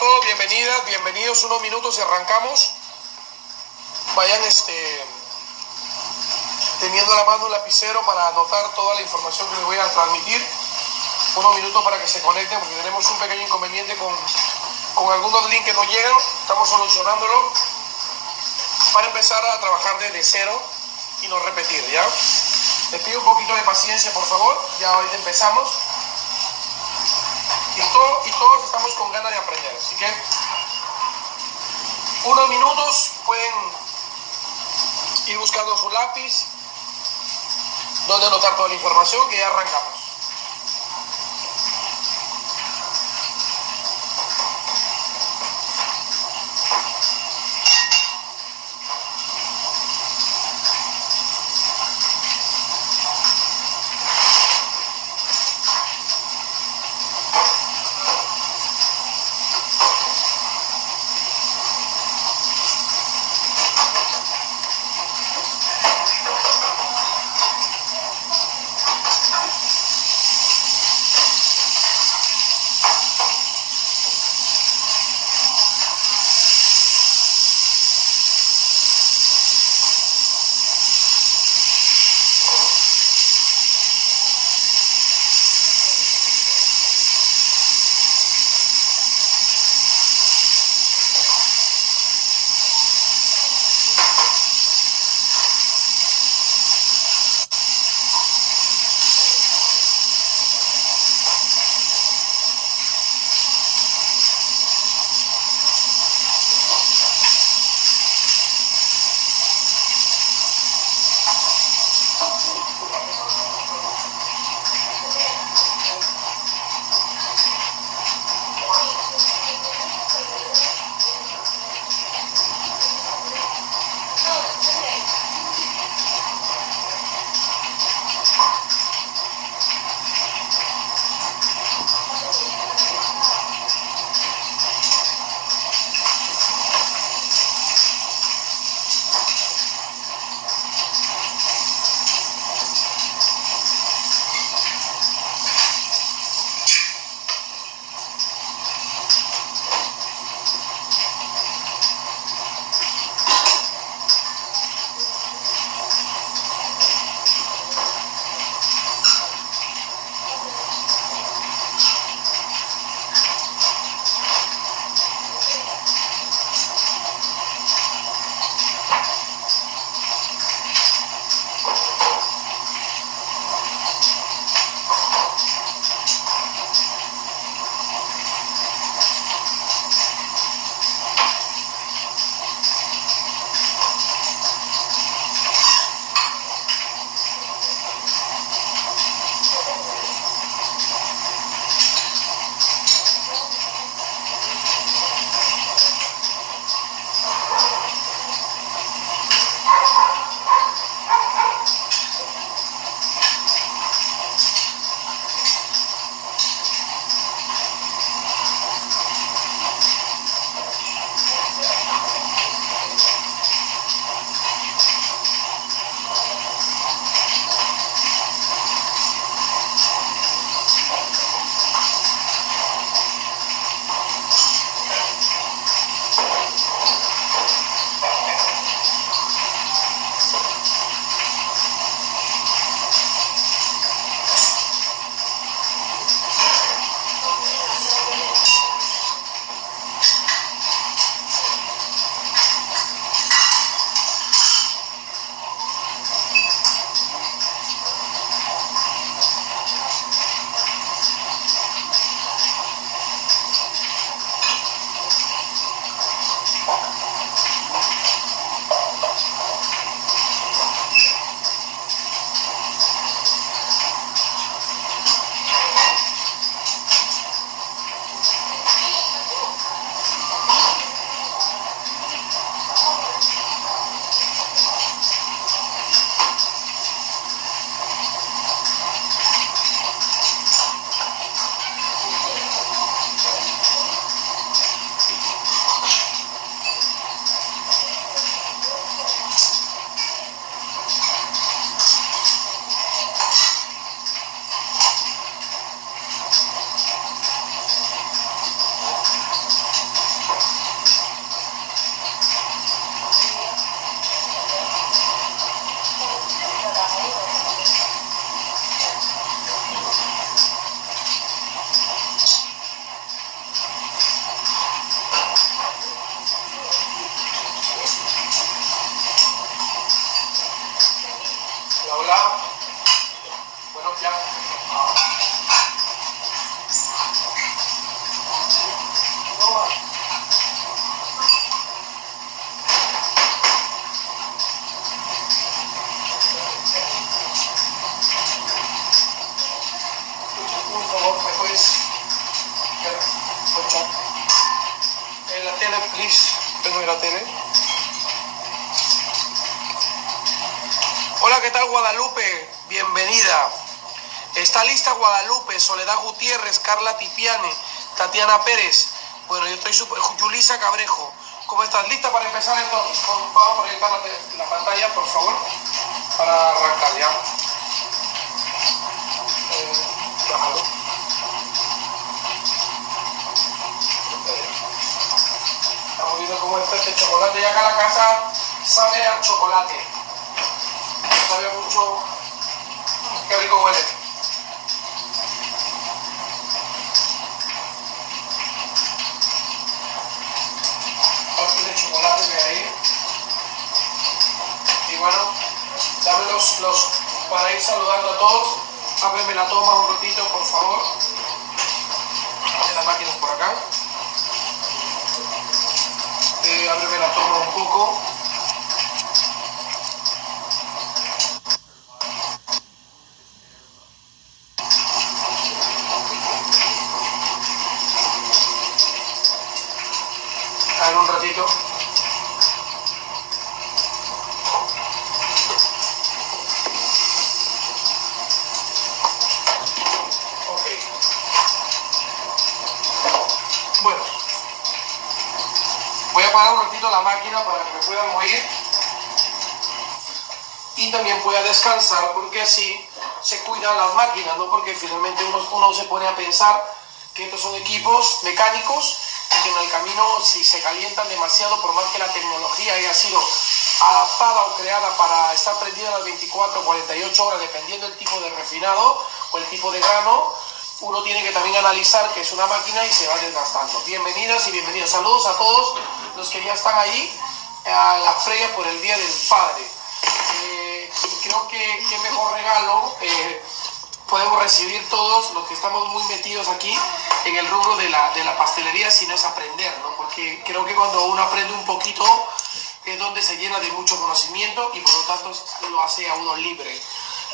todos, bienvenidas, bienvenidos. Unos minutos y arrancamos. Vayan teniendo a la mano un lapicero para anotar toda la información que les voy a transmitir. Unos minutos para que se conecten porque tenemos un pequeño inconveniente con algunos links que no llegan. Estamos solucionándolo para empezar a trabajar desde cero y no repetir, ¿ya? Les pido un poquito de paciencia, por favor. Ya ahorita empezamos. Y todos estamos con ganas de aprender. Así que unos minutos, pueden ir buscando su lápiz donde anotar toda la información, que ya arrancamos. la tele. Hola, ¿qué tal Guadalupe? Bienvenida. ¿Está lista Guadalupe, Soledad Gutiérrez, Carla Tipiane, Tatiana Pérez? Bueno, yo estoy Yulisa Cabrejo. ¿Cómo estás? ¿Lista para empezar entonces? Vamos a proyectar la pantalla, por favor, para arrancar ya. Bájalo. Estamos viendo cómo está este chocolate. Y acá la casa sabe a chocolate. Sabe mucho. Qué rico huele. Aquí de chocolate de ahí. Y bueno, dame los para ir saludando a todos. Ábreme la toma un ratito, por favor. De las máquinas por acá. Ábreme la toma un poco. A ver un ratito. Ok. Bueno. Voy a parar un ratito la máquina para que me puedan oír. Y también pueda descansar porque así se cuidan las máquinas, ¿no? Porque finalmente uno se pone a pensar que estos son equipos mecánicos y que en el camino, si se calientan demasiado, por más que la tecnología haya sido adaptada o creada para estar prendida las 24 o 48 horas, dependiendo del tipo de refinado o el tipo de grano, uno tiene que también analizar que es una máquina y se va desgastando. Bienvenidas y bienvenidos. Saludos a todos los que ya están ahí a la previa por el Día del Padre. Creo que qué mejor regalo podemos recibir todos los que estamos muy metidos aquí en el rubro de la pastelería, si no es aprender, ¿no? Porque creo que cuando uno aprende un poquito es donde se llena de mucho conocimiento y por lo tanto lo hace a uno libre.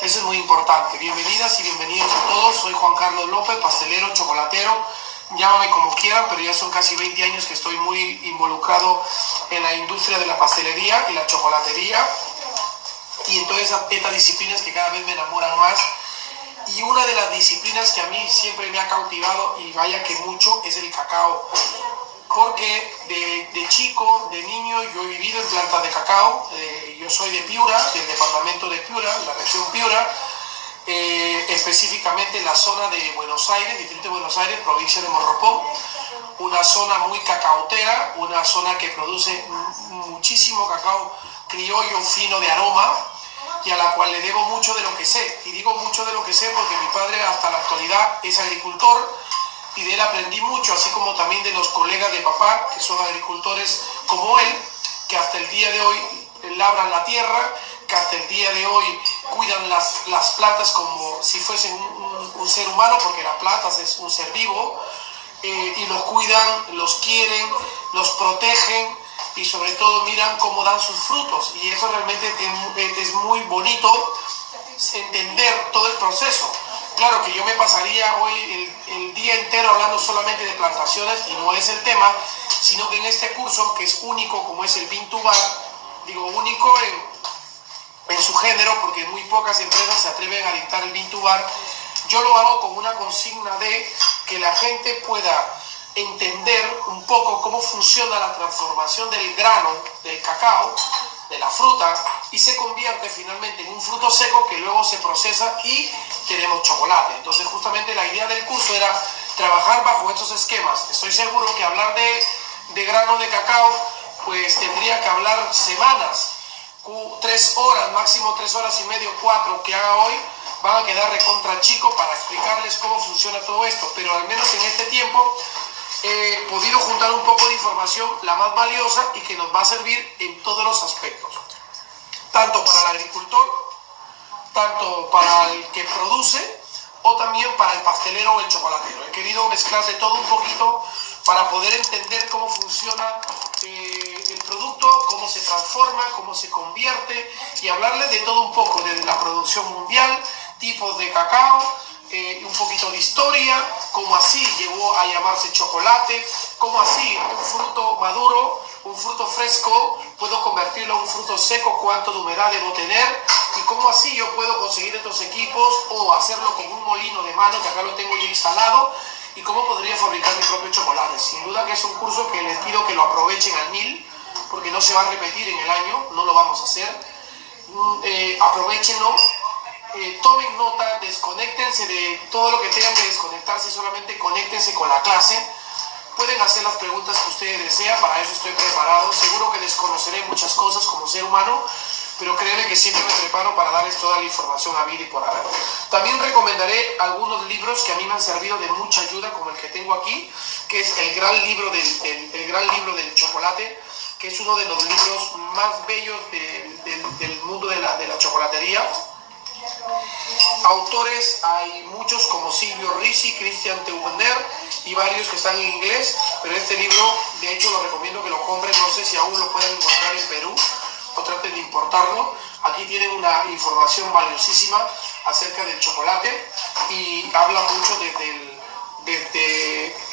Eso es muy importante. Bienvenidas y bienvenidos a todos. Soy Juan Carlos López, pastelero, chocolatero. Llámame como quieran, pero ya son casi 20 años que estoy muy involucrado en la industria de la pastelería y la chocolatería. Y en todas estas disciplinas que cada vez me enamoran más. Y una de las disciplinas que a mí siempre me ha cautivado, y vaya que mucho, es el cacao. Porque de chico, de niño, yo he vivido en plantas de cacao. Yo soy de Piura, del departamento de Piura, la región Piura, específicamente en la zona de Buenos Aires, distrito de Buenos Aires, provincia de Morropón. Una zona muy cacautera, una zona que produce muchísimo cacao criollo fino de aroma y a la cual le debo mucho de lo que sé. Y digo mucho de lo que sé porque mi padre hasta la actualidad es agricultor y de él aprendí mucho, así como también de los colegas de papá que son agricultores como él, que hasta el día de hoy labran la tierra, que hasta el día de hoy cuidan las plantas como si fuesen un ser humano, porque las plantas es un ser vivo, y los cuidan, los quieren, los protegen y sobre todo miran cómo dan sus frutos. Y eso realmente es muy bonito entender todo el proceso. Claro que yo me pasaría hoy el día entero hablando solamente de plantaciones y no es el tema, sino que en este curso, que es único como es el Bean to Bar, digo único en su género porque muy pocas empresas se atreven a dictar el Bean to Bar, yo lo hago con una consigna de que la gente pueda entender un poco cómo funciona la transformación del grano, del cacao, de la fruta, y se convierte finalmente en un fruto seco que luego se procesa y tenemos chocolate. Entonces justamente la idea del curso era trabajar bajo estos esquemas. Estoy seguro que hablar de grano de cacao pues tendría que hablar semanas, 3 horas, máximo 3 horas y media, 4 que haga hoy, van a quedar recontra chico para explicarles cómo funciona todo esto, pero al menos en este tiempo he podido juntar un poco de información, la más valiosa y que nos va a servir en todos los aspectos, tanto para el agricultor, tanto para el que produce o también para el pastelero o el chocolatero. He querido mezclar de todo un poquito para poder entender cómo funciona el producto, cómo se transforma, cómo se convierte y hablarles de todo un poco, desde la producción mundial, tipos de cacao, un poquito de historia, cómo así llegó a llamarse chocolate, cómo así un fruto maduro, un fruto fresco puedo convertirlo en un fruto seco, cuánto de humedad debo tener y cómo así yo puedo conseguir estos equipos o hacerlo con un molino de mano, que acá lo tengo ya instalado, y cómo podría fabricar mi propio chocolate. Sin duda que es un curso que les pido que lo aprovechen al 1000, porque no se va a repetir en el año, no lo vamos a hacer. Aprovechenlo, tomen nota, desconéctense de todo lo que tengan que desconectarse, solamente conéctense con la clase. Pueden hacer las preguntas que ustedes desean, para eso estoy preparado. Seguro que desconoceré muchas cosas como ser humano, pero créanme que siempre me preparo para darles toda la información a vida y por haber. También recomendaré algunos libros que a mí me han servido de mucha ayuda, como el que tengo aquí, que es el gran libro del chocolate, que es uno de los libros más bellos del mundo de la chocolatería. Autores hay muchos como Silvio Ricci, Christian Teubner y varios que están en inglés, pero este libro de hecho lo recomiendo que lo compren. No sé si aún lo pueden encontrar en Perú o traten de importarlo. Aquí tienen una información valiosísima acerca del chocolate y habla mucho desde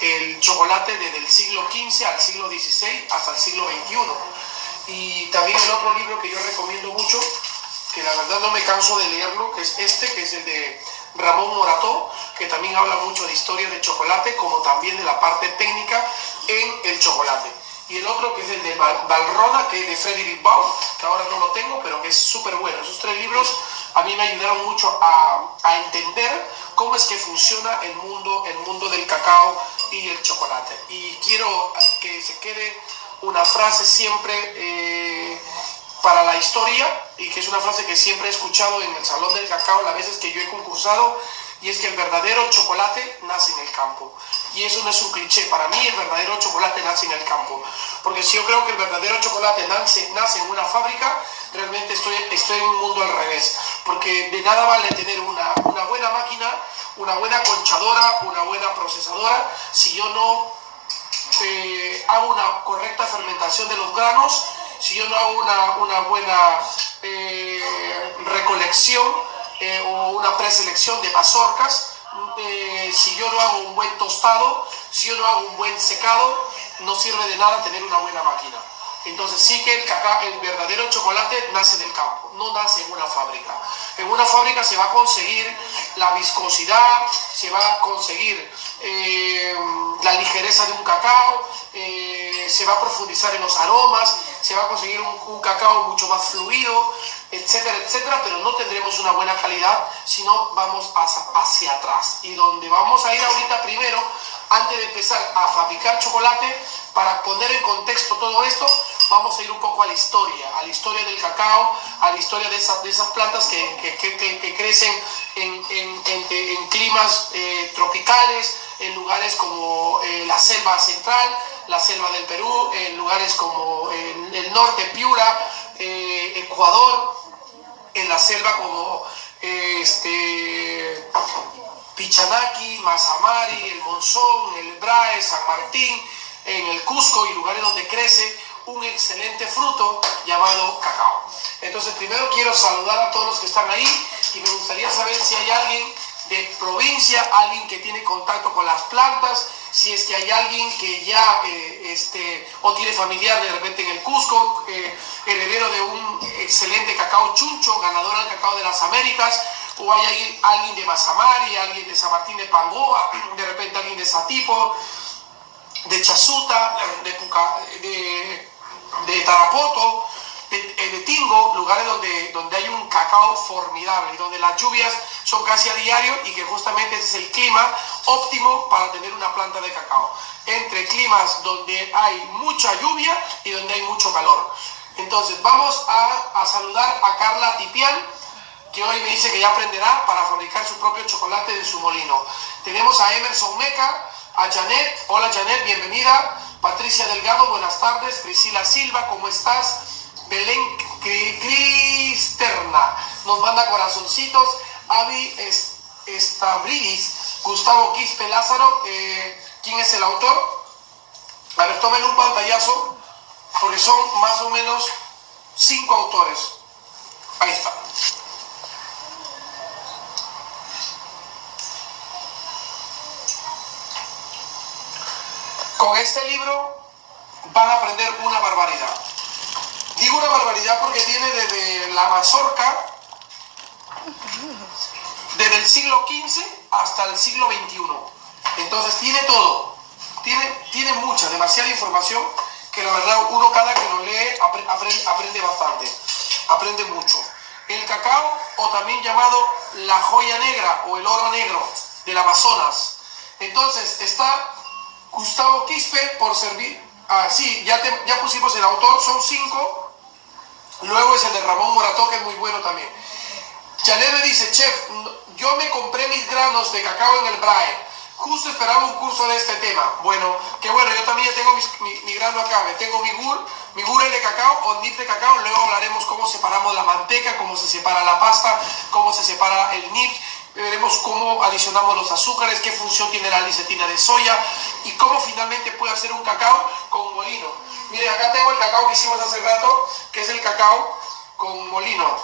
el chocolate desde el siglo XV al siglo XVI hasta el siglo XXI. Y también el otro libro que yo recomiendo mucho, que la verdad no me canso de leerlo, que es que es el de Ramón Morató, que también habla mucho de historia del chocolate, como también de la parte técnica en el chocolate. Y el otro que es el de Valrhona, que es de Frederick Baum, que ahora no lo tengo, pero que es súper bueno. Esos tres libros a mí me ayudaron mucho a entender cómo es que funciona el mundo del cacao y el chocolate. Y quiero que se quede una frase siempre para la historia, y que es una frase que siempre he escuchado en el Salón del Cacao las veces que yo he concursado, y es que el verdadero chocolate nace en el campo. Y eso no es un cliché, para mí el verdadero chocolate nace en el campo. Porque si yo creo que el verdadero chocolate nace en una fábrica, realmente estoy en un mundo al revés. Porque de nada vale tener una buena máquina, una buena conchadora, una buena procesadora, si yo no hago una correcta fermentación de los granos, si yo no hago una buena recolección o una preselección de mazorcas, si yo no hago un buen tostado, si yo no hago un buen secado, no sirve de nada tener una buena máquina. Entonces sí que el verdadero chocolate nace del campo, no nace en una fábrica. En una fábrica se va a conseguir la viscosidad, se va a conseguir la ligereza de un cacao, se va a profundizar en los aromas, se va a conseguir un cacao mucho más fluido, etcétera, etcétera, pero no tendremos una buena calidad si no vamos hacia atrás. Y donde vamos a ir ahorita primero, antes de empezar a fabricar chocolate, para poner en contexto todo esto, vamos a ir un poco a la historia del cacao, a la historia de esas plantas que crecen en climas tropicales, en lugares como la selva central, la selva del Perú, en lugares como el norte, Piura, Ecuador, en la selva como Pichanaki, Mazamari, el Monzón, el Brae, San Martín, en el Cusco y lugares donde crece un excelente fruto llamado cacao. Entonces primero quiero saludar a todos los que están ahí y me gustaría saber si hay alguien de provincia, alguien que tiene contacto con las plantas, si es que hay alguien que ya o tiene familiar de repente en el Cusco, heredero de un excelente cacao chuncho, ganador al cacao de las Américas, o hay alguien de Mazamari, alguien de San Martín de Pangoa, de repente alguien de Satipo, de Chasuta, de Tarapoto, de Tingo, lugares donde hay un cacao formidable, donde las lluvias son casi a diario y que justamente ese es el clima óptimo para tener una planta de cacao. Entre climas donde hay mucha lluvia y donde hay mucho calor. Entonces vamos a saludar a Carla Tipián, que hoy me dice que ya aprenderá para fabricar su propio chocolate de su molino. Tenemos a Emerson Meca, a Janet, hola Janet, bienvenida. Patricia Delgado, buenas tardes. Priscila Silva, ¿cómo estás? Belén Cristerna nos manda corazoncitos. Avi Estabridis, Gustavo Quispe Lázaro, ¿quién es el autor? A ver, tomen un pantallazo, porque son más o menos 5 autores. Ahí está. Con este libro van a aprender una barbaridad. Digo una barbaridad porque tiene desde la mazorca, desde el siglo XV hasta el siglo XXI. Entonces tiene todo, tiene mucha, demasiada información que la verdad uno cada que lo lee aprende bastante, aprende mucho. El cacao, o también llamado la joya negra o el oro negro del Amazonas. Entonces está Gustavo Quispe por servir. Sí, ya pusimos el autor, son 5. Luego es el de Ramón Morató, que es muy bueno también. Janet me dice, chef, yo me compré mis granos de cacao en el BRAE. Justo esperaba un curso de este tema. Bueno, qué bueno, yo también tengo mi grano acá. Me tengo mi gure de cacao o nib de cacao. Luego hablaremos cómo separamos la manteca, cómo se separa la pasta, cómo se separa el nib. Veremos cómo adicionamos los azúcares, qué función tiene la licetina de soya y cómo finalmente puede hacer un cacao con molino. Miren, acá tengo el cacao que hicimos hace rato, que es el cacao con molino.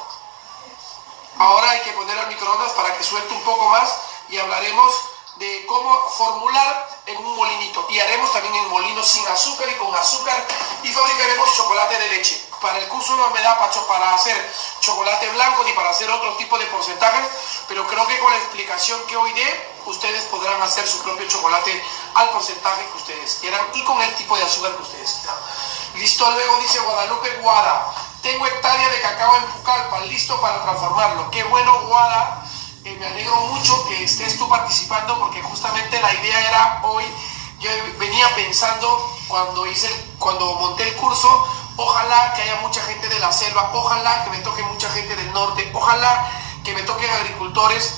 Ahora hay que poner al microondas para que suelte un poco más y hablaremos de cómo formular en un molinito. Y haremos también en molinos sin azúcar y con azúcar y fabricaremos chocolate de leche. Para el curso no me da para hacer chocolate blanco ni para hacer otro tipo de porcentajes, pero creo que con la explicación que hoy dé, ustedes podrán hacer su propio chocolate al porcentaje que ustedes quieran y con el tipo de azúcar que ustedes quieran. Listo, luego dice Guadalupe Guada. Tengo hectárea de cacao en Pucallpa, listo para transformarlo. Qué bueno, Guada. Me alegro mucho que estés tú participando porque justamente la idea era hoy, yo venía pensando cuando monté el curso, ojalá que haya mucha gente de la selva, ojalá que me toque mucha gente del norte, ojalá que me toquen agricultores,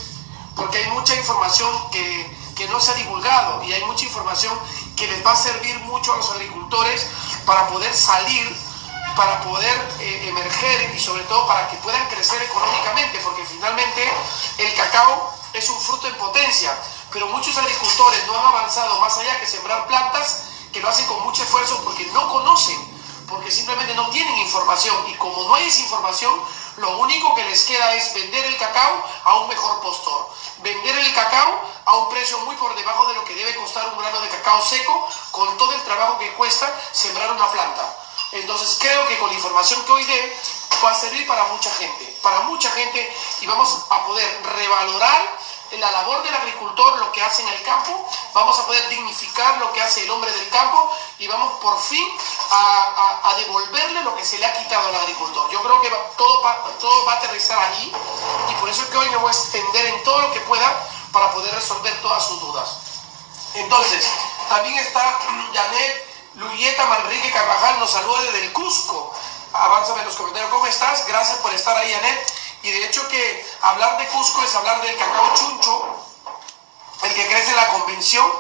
porque hay mucha información que no se ha divulgado y hay mucha información que les va a servir mucho a los agricultores para poder salir, para poder emerger y sobre todo para que puedan crecer económicamente, porque finalmente el cacao es un fruto en potencia, pero muchos agricultores no han avanzado más allá que sembrar plantas, que lo hacen con mucho esfuerzo porque no conocen, porque simplemente no tienen información, y como no hay esa información, lo único que les queda es vender el cacao a un mejor postor, vender el cacao a un precio muy por debajo de lo que debe costar un grano de cacao seco, con todo el trabajo que cuesta sembrar una planta. Entonces creo que con la información que hoy dé va a servir para mucha gente, y vamos a poder revalorar la labor del agricultor, lo que hace en el campo, vamos a poder dignificar lo que hace el hombre del campo y vamos por fin a devolverle lo que se le ha quitado al agricultor. Yo creo que todo va a aterrizar allí, y por eso es que hoy me voy a extender en todo lo que pueda para poder resolver todas sus dudas. Entonces, también está Janet Luyeta Manrique Carvajal, nos saluda desde el Cusco. Avánzame en los comentarios, ¿cómo estás? Gracias por estar ahí, Janet. Y de hecho que hablar de Cusco es hablar del cacao chuncho, el que crece en la convención,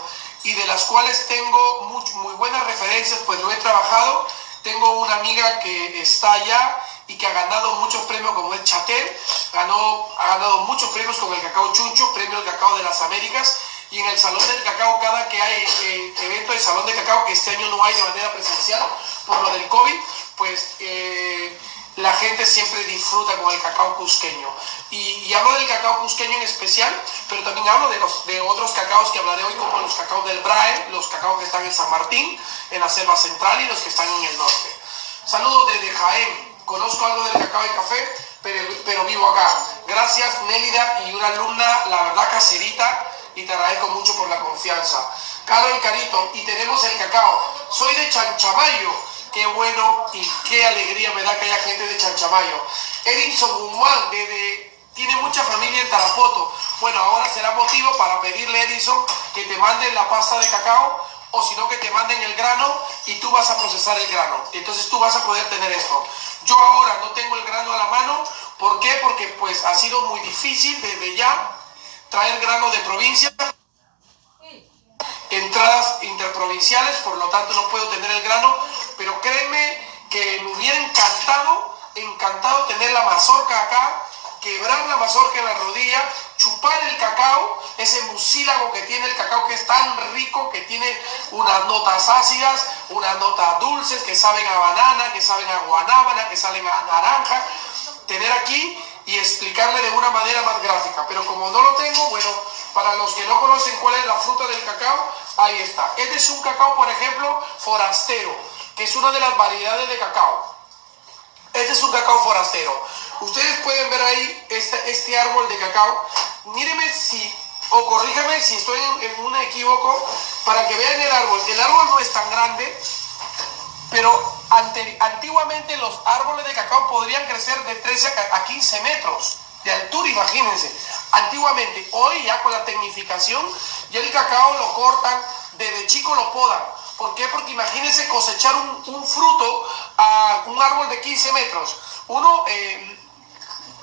y de las cuales tengo muy buenas referencias, pues lo he trabajado. Tengo una amiga que está allá y que ha ganado muchos premios, como es Chatel, ha ganado muchos premios con el cacao chuncho, premio del cacao de las Américas. Y en el Salón del Cacao, cada que hay evento de Salón de Cacao, que este año no hay de manera presencial por lo del COVID, pues la gente siempre disfruta con el cacao cusqueño. Y hablo del cacao cusqueño en especial, pero también hablo de otros cacaos que hablaré hoy, como los cacaos del BRAE, los cacaos que están en San Martín, en la selva central, y los que están en el norte. Saludos desde Jaén. Conozco algo del cacao y café, pero vivo acá. Gracias, Nélida, y una alumna, la verdad, caserita, y te agradezco mucho por la confianza. Carol Carito, y tenemos el cacao. Soy de Chanchamayo. Qué bueno y qué alegría me da que haya gente de Chanchamayo. Edinson Guzmán, tiene mucha familia en Tarapoto. Bueno, ahora será motivo para pedirle a Edinson que te manden la pasta de cacao, o si no, que te manden el grano y tú vas a procesar el grano. Entonces tú vas a poder tener esto. Yo ahora no tengo el grano a la mano. ¿Por qué? Porque pues ha sido muy difícil desde ya traer grano de provincia, entradas interprovinciales, por lo tanto no puedo tener el grano, pero créeme que me hubiera encantado tener la mazorca acá, quebrar la mazorca en la rodilla, chupar el cacao, ese mucílago que tiene el cacao, que es tan rico, que tiene unas notas ácidas, unas notas dulces, que saben a banana, que saben a guanábana, que saben a naranja, tener aquí y explicarle de una manera más gráfica. Pero como no lo tengo, bueno, para los que no conocen cuál es la fruta del cacao, ahí está. Este es un cacao, por ejemplo, forastero. que es una de las variedades de cacao. Este es un cacao forastero. Ustedes pueden ver ahí este árbol de cacao. Míreme o corríjame si estoy en un equívoco, para que vean el árbol. El árbol no es tan grande, pero antiguamente los árboles de cacao podrían crecer de 13 a 15 metros de altura, imagínense. Antiguamente, hoy ya con la tecnificación, ya el cacao lo cortan, desde chico lo podan. ¿Por qué? Porque imagínense cosechar un fruto a un árbol de 15 metros.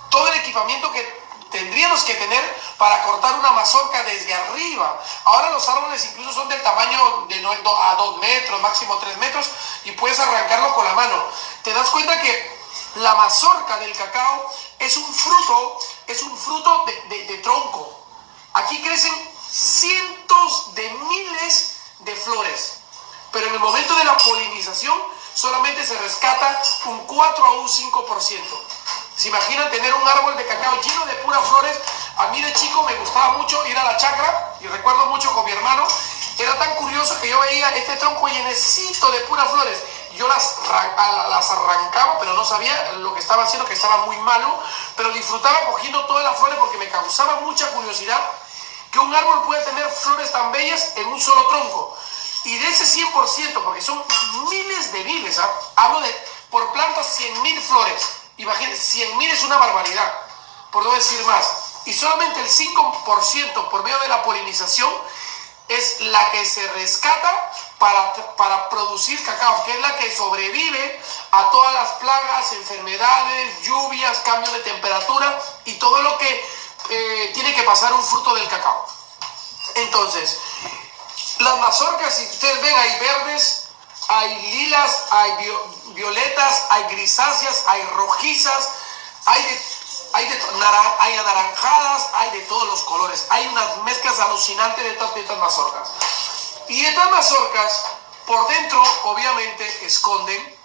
Todo el equipamiento que tendríamos que tener para cortar una mazorca desde arriba. Ahora los árboles incluso son del tamaño de 2 metros, máximo 3 metros, y puedes arrancarlo con la mano. Te das cuenta que la mazorca del cacao es un fruto de tronco. Aquí crecen cientos de miles de flores, pero en el momento de la polinización solamente se rescata un 4 a un 5%. ¿Se imaginan tener un árbol de cacao lleno de puras flores? A mí de chico me gustaba mucho ir a la chacra, y recuerdo mucho con mi hermano. Era tan curioso que yo veía este tronco llenecito de puras flores. Yo las arrancaba, pero no sabía lo que estaba haciendo, que estaba muy malo, pero disfrutaba cogiendo todas las flores porque me causaba mucha curiosidad que un árbol puede tener flores tan bellas en un solo tronco. Y de ese 100%, porque son miles de miles, hablo de por planta 100.000 flores. Imagínense, 100.000 es una barbaridad, por no decir más. Y solamente el 5% por medio de la polinización es la que se rescata para producir cacao, que es la que sobrevive a todas las plagas, enfermedades, lluvias, cambios de temperatura y todo lo que tiene que pasar un fruto del cacao. Entonces, las mazorcas, si ustedes ven, hay verdes, hay lilas, hay violetas, hay grisáceas, hay rojizas, hay anaranjadas, hay de todos los colores. Hay unas mezclas alucinantes de estas mazorcas. Y estas mazorcas, por dentro, obviamente, esconden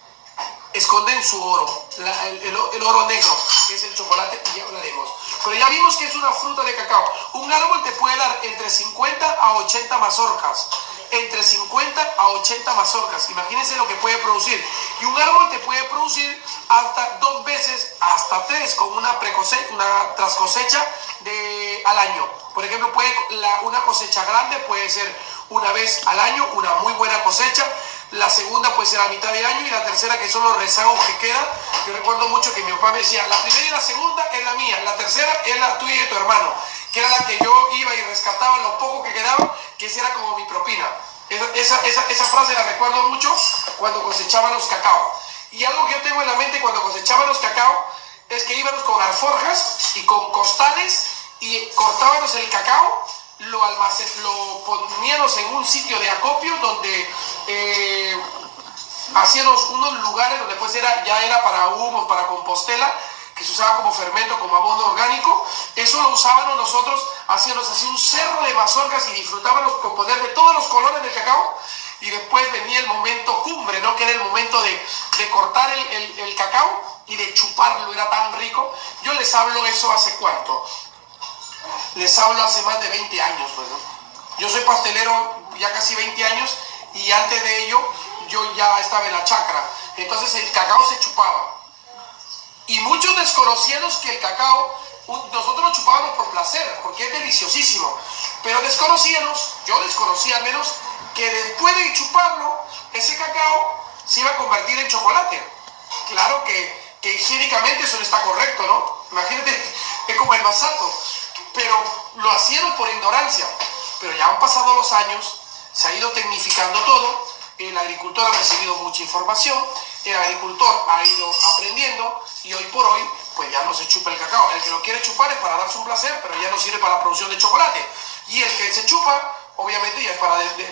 su oro, el oro negro, que es el chocolate, y ya hablaremos. Pero ya vimos que es una fruta de cacao. Un árbol te puede dar entre 50 a 80 mazorcas. Entre 50 a 80 mazorcas. Imagínense lo que puede producir. Y un árbol te puede producir hasta 2 veces, hasta 3, con una tras cosecha al año. Por ejemplo, una cosecha grande puede ser una vez al año, una muy buena cosecha. La segunda puede ser a mitad de año, y la tercera, que son los rezagos que quedan. Yo recuerdo mucho que mi papá me decía, la primera y la segunda es la mía, la tercera es la tuya y de tu hermano, que era la que yo iba y rescataba lo poco que quedaba, que esa era como mi propina. Esa frase la recuerdo mucho cuando cosechaban cacao. Y algo que yo tengo en la mente cuando cosechaban cacao es que íbamos con alforjas y con costales y cortábamos el cacao, lo poníamos en un sitio de acopio donde hacíamos unos lugares donde pues ya era para humos, para compostela, que se usaba como fermento, como abono orgánico. Eso lo usábamos nosotros, hacíamos así un cerro de mazorcas y disfrutábamos con poner de todos los colores del cacao. Y después venía el momento cumbre, ¿no? Que era el momento de cortar el cacao y de chuparlo, era tan rico. Yo les hablo eso hace ¿cuánto? Les hablo hace más de 20 años, pues, ¿no? Yo soy pastelero ya casi 20 años, y antes de ello yo ya estaba en la chacra. Entonces el cacao se chupaba. Y muchos desconocíamos que el cacao, nosotros lo chupábamos por placer, porque es deliciosísimo. Pero yo desconocía al menos, que después de chuparlo, ese cacao se iba a convertir en chocolate. Claro que higiénicamente eso no está correcto, ¿no? Imagínate, es como el masato. Pero lo hacíamos por ignorancia. Pero ya han pasado los años, se ha ido tecnificando todo, el agricultor ha recibido mucha información, el agricultor ha ido aprendiendo, y hoy por hoy pues ya no se chupa el cacao. El que lo quiere chupar es para darse un placer, pero ya no sirve para la producción de chocolate. Y el que se chupa, obviamente ya es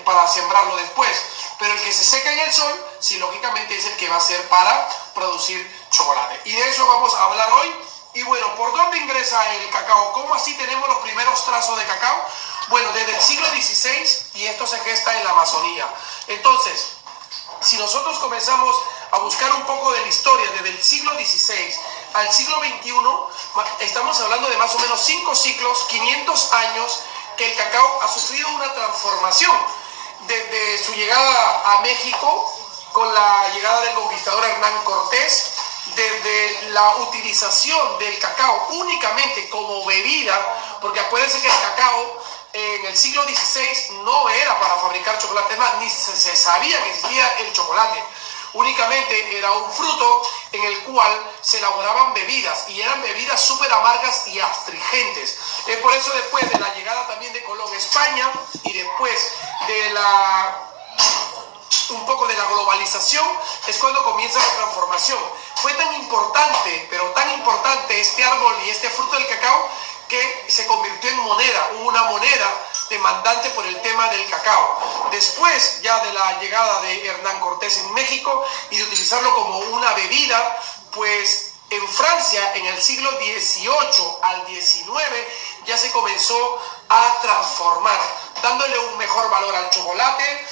para sembrarlo después. Pero el que se seca en el sol, sí, lógicamente es el que va a ser para producir chocolate. Y de eso vamos a hablar hoy. Y bueno, ¿por dónde ingresa el cacao? ¿Cómo así tenemos los primeros trazos de cacao? Bueno, desde el siglo XVI, y esto se gesta en la Amazonía. Entonces, si nosotros comenzamos a buscar un poco de la historia desde el siglo XVI al siglo XXI, estamos hablando de más o menos 5 siglos, 500 años, que el cacao ha sufrido una transformación. Desde su llegada a México, con la llegada del conquistador Hernán Cortés, desde la utilización del cacao únicamente como bebida, porque acuérdense que el cacao en el siglo XVI no era para fabricar chocolate, más ni se sabía que existía el chocolate. Únicamente era un fruto en el cual se elaboraban bebidas, y eran bebidas súper amargas y astringentes. Es por eso, después de la llegada también de Colón a España y después de un poco de la globalización, es cuando comienza la transformación. Fue tan importante, pero tan importante este árbol y este fruto del cacao, que se convirtió en moneda, una moneda demandante por el tema del cacao. Después ya de la llegada de Hernán Cortés en México y de utilizarlo como una bebida, pues en Francia en el siglo XVIII al XIX ya se comenzó a transformar, dándole un mejor valor al chocolate,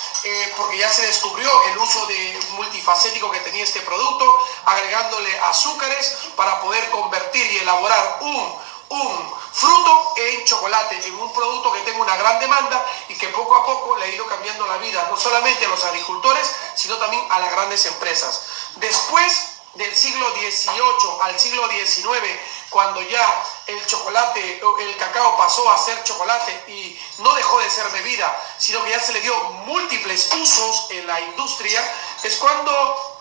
porque ya se descubrió el uso multifacético que tenía este producto, agregándole azúcares para poder convertir y elaborar un fruto en chocolate, en un producto que tenga una gran demanda y que poco a poco le ha ido cambiando la vida, no solamente a los agricultores, sino también a las grandes empresas. Después del siglo XVIII al siglo XIX, cuando ya el chocolate, el cacao pasó a ser chocolate y no dejó de ser bebida, sino que ya se le dio múltiples usos en la industria, es cuando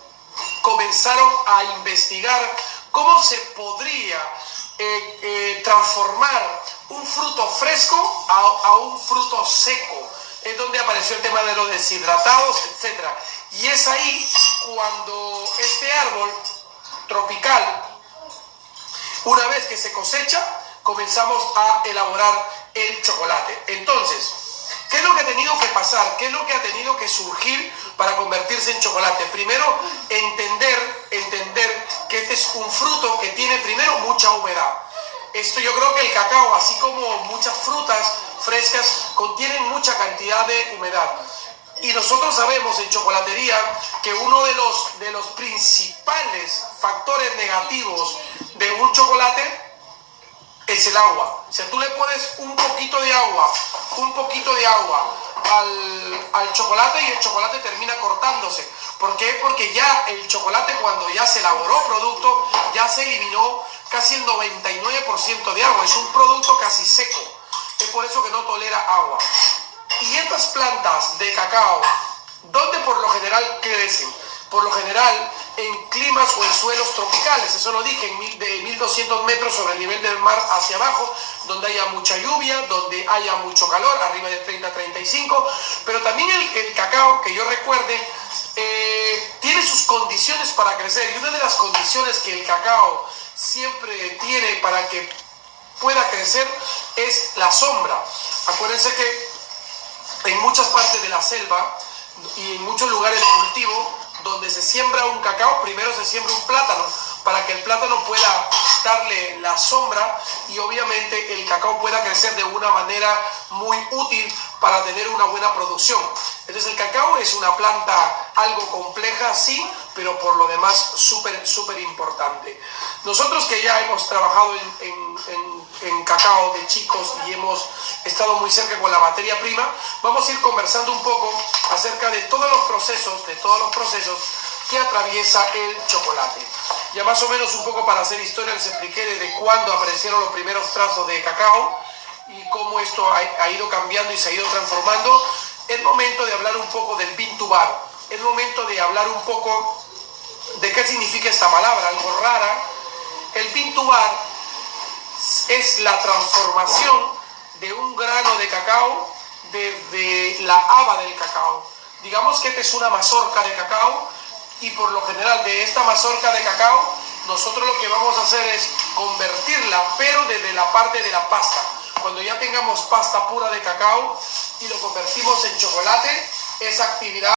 comenzaron a investigar cómo se podría transformar un fruto fresco a un fruto seco. Es donde apareció el tema de los deshidratados, etc. Y es ahí cuando este árbol tropical, una vez que se cosecha, comenzamos a elaborar el chocolate. Entonces, ¿qué es lo que ha tenido que pasar? ¿Qué es lo que ha tenido que surgir para convertirse en chocolate? Primero, entender que este es un fruto que tiene primero mucha humedad. Esto, yo creo que el cacao, así como muchas frutas frescas, contienen mucha cantidad de humedad. Y nosotros sabemos en chocolatería que uno de los principales factores negativos de un chocolate es el agua. O sea, tú le pones un poquito de agua al chocolate y el chocolate termina cortándose. ¿Por qué? Porque ya el chocolate, cuando ya se elaboró producto, ya se eliminó casi el 99% de agua. Es un producto casi seco. Es por eso que no tolera agua. Y estas plantas de cacao, ¿dónde por lo general crecen? Por lo general en climas o en suelos tropicales, eso lo dije, de 1200 metros sobre el nivel del mar hacia abajo, donde haya mucha lluvia, donde haya mucho calor, arriba de 30-35, pero también el cacao, que yo recuerde, tiene sus condiciones para crecer, y una de las condiciones que el cacao siempre tiene para que pueda crecer es la sombra. Acuérdense que en muchas partes de la selva y en muchos lugares de cultivo donde se siembra un cacao, primero se siembra un plátano para que el plátano pueda darle la sombra y obviamente el cacao pueda crecer de una manera muy útil para tener una buena producción. Entonces el cacao es una planta algo compleja, sí, pero por lo demás súper importante. Nosotros que ya hemos trabajado en cacao de chicos y hemos estado muy cerca con la materia prima, vamos a ir conversando un poco acerca de todos los procesos que atraviesa el chocolate. Ya más o menos un poco para hacer historia les expliqué desde cuándo aparecieron los primeros trazos de cacao y cómo esto ha ido cambiando y se ha ido transformando. Es momento de hablar un poco del bean to bar. Es momento de hablar un poco de qué significa esta palabra, algo rara. El bean to bar es la transformación de un grano de cacao desde la haba del cacao. Digamos que esta es una mazorca de cacao y por lo general de esta mazorca de cacao nosotros lo que vamos a hacer es convertirla, pero desde la parte de la pasta. Cuando ya tengamos pasta pura de cacao y lo convertimos en chocolate, esa actividad